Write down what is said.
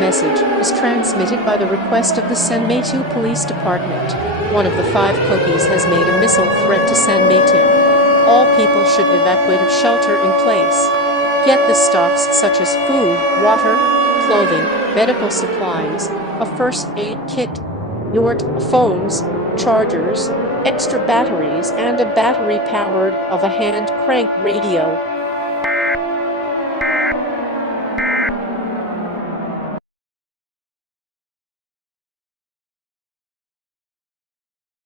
message is transmitted by the request of the San Mateo Police Department. One of the 5 cookies has made a missile threat to San Mateo. All people should evacuate or shelter in place. Get the stuffs such as food, water, clothing, medical supplies, a first aid kit, your phones, chargers, extra batteries, and a battery powered of a hand crank radio.